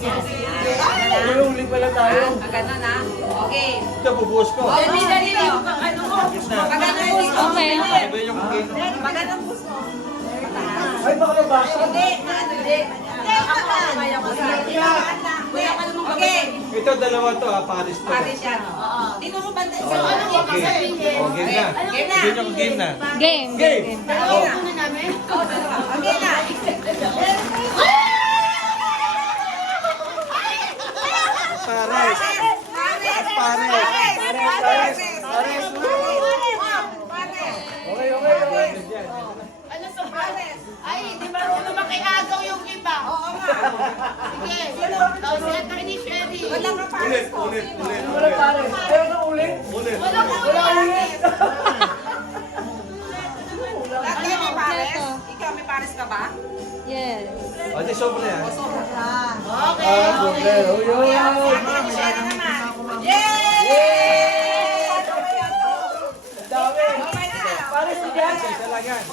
Uli pala tayo. Ganun na. Okay. Ito, bubuhos ko. Dali. Ano mo? Maganda yung Okay. Iba yung game. maganda gusto. Ay, baka mabasa. Hindi. Okay. Ito, dalawa to, Paris to. Paris yan. Dito ko banda. So, Oh, ano mo okay. sabihin? Oh, game na. Game na. Game na, game na. Game. Game! Oh. Okay na. Paris! Paris! Okay. Ano sa Ay, di marunong makiagaw yung iba. Oo nga. Sige. Tapos ito ni Sherry. Walang kapares ko. Wala Paris. Ayaw na ulit. Walang Pares. Dati may pares? Ikaw may pares ka ba? Yes. O, di sobra yan. Sobra ka. Okay. Sobra. Oh, yun. Ate Sherry naman. Yay! Dami. Okay na. Paris si Jan. Isa lang yan.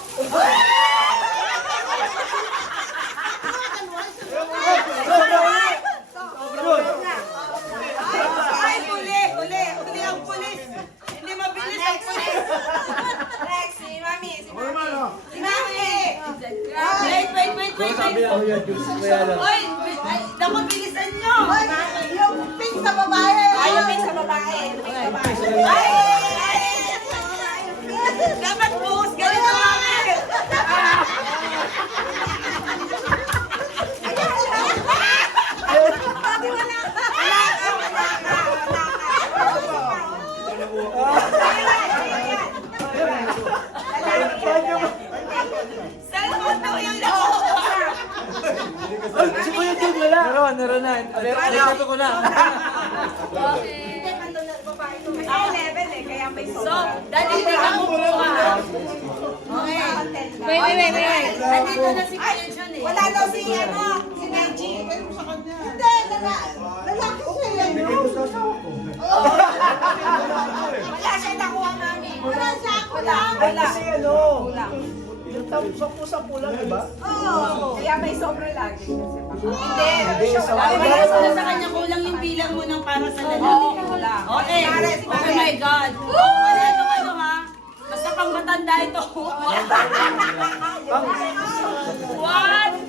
Ay, huli ang pulis. Hindi mabilis ang pulis. Next, si Mami. Si Mami. Wait. Oh, yan, juice. Kaya lang. Oy, naku, bilisan nyo. Yung pink sa babae. Ay, yung pink sa babae. Ay! Dapat buhos ganito Mami. Cellphone daw yung nakuha. Si Kuya Jun, wala. Meron na. Nato ko na. Ay, level eh, kaya may So, dali hindi ka kumuha. Okay. Wait. Nandito na si Kuya John eh. Wala daw si si Neji. Hindi, lalaki siya yan. Wala siya nakuha Mami. Wala siya, kulang. Wala. Kasi yung sampu lang, diba? Oo. Kaya may sobra lagi. Hindi. Wala na sa kanya kulang yung bilang mo ng para sa lalaki. Okay. Oh my God. Wala itong ano ha. Basta pang matanda ito. 1,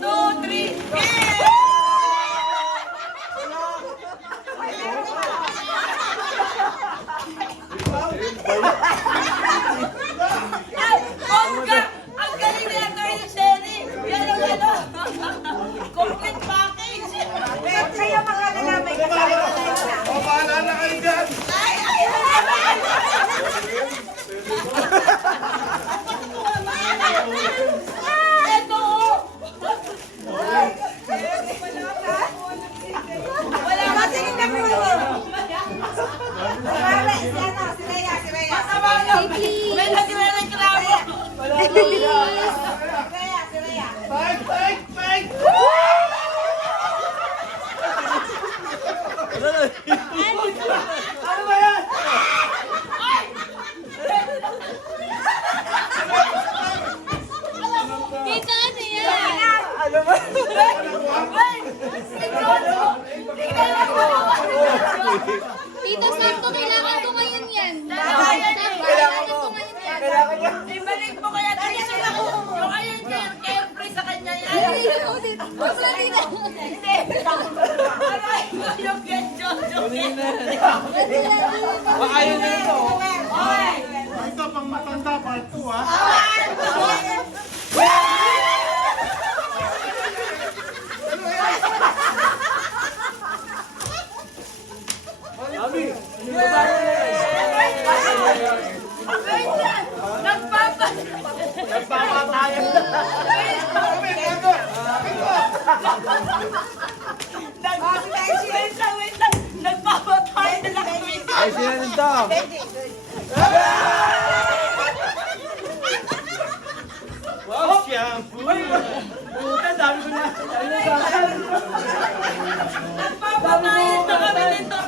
2, 3, Oscar! Ang galing na yung girl ni Sherry! Yan ang ano! Complete package! Kaya mga lalabay kasama ko na yun. O, bahala na kayo dyan. Ito! Wala ka, sige na po. Pare, si Rhea. Masama na! May nagre-reklamo! Si Rhea. Fake! Ano ba yan? Tita, ano yan? Ano ba? Tita, sakto kailangan ko ngayon yan. Kailangan mo. ko ngayon yan. Kailangan niya. Ibalik mo kaya t-shirt ako! Yung ayun carefree sa kanya yan! Wala, tita. Aray ko yung ganyan! Ayaw na ito. Ito pang matanda, part 2 ha. Abi, ano ba yan? Nagpapatayan na! Wait lang! Nagpapatayan na lang! Ay, sila nito. Wow, shampoo. Puta, dami ko na. Nagpapatayan na kami nito!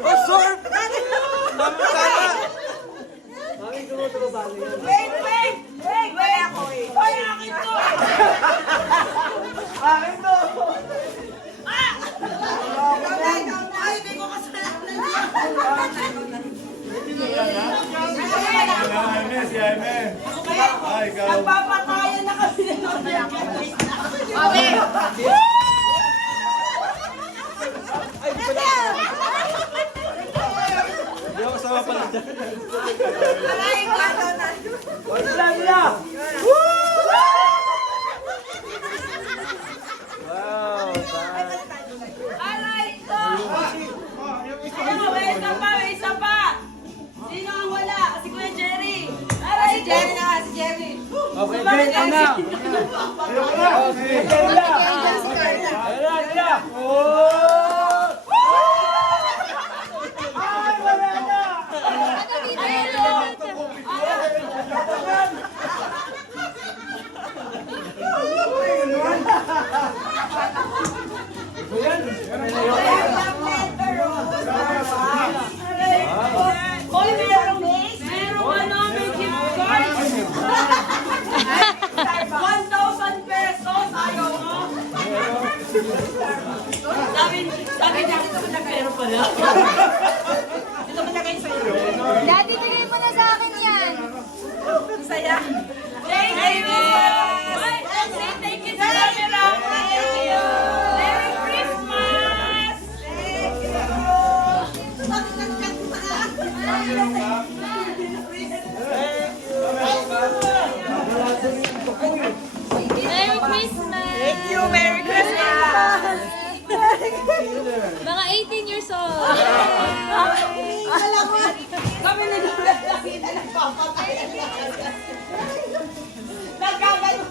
Oh, surf! Wait! Wala ko eh. Hoy, akin to! Akin to! Ay, hindi ko kasalanan yan. Si Jaime. Ay, ikaw. Nagpapatayan na kami ng Hindi ako kasama pala dyan. Aray, gato na. Wala nila! Wow! Aray ko! May isa pa! Sino ang wala? Si Kuya Jerry! Aray Si Jerry na, si Jerry. Okay, Jane, ka na! Oh, sige, Jane na! Ayun na, ayun na! Oh! Ay, wala na! Hoy, meron may gift card! 1,000 pesos! Ayaw mo? Sabi niya, pero pala. Dito mo na kayo sa'yo. Daddy, bigay mo na sa akin yan. Saya. Thank you! Thank you sa camera! Thank you! Merry Christmas! Merry Christmas! Thank you, Merry Christmas! Mga 18 years old. Kami nagulat lang kita nagpapatay.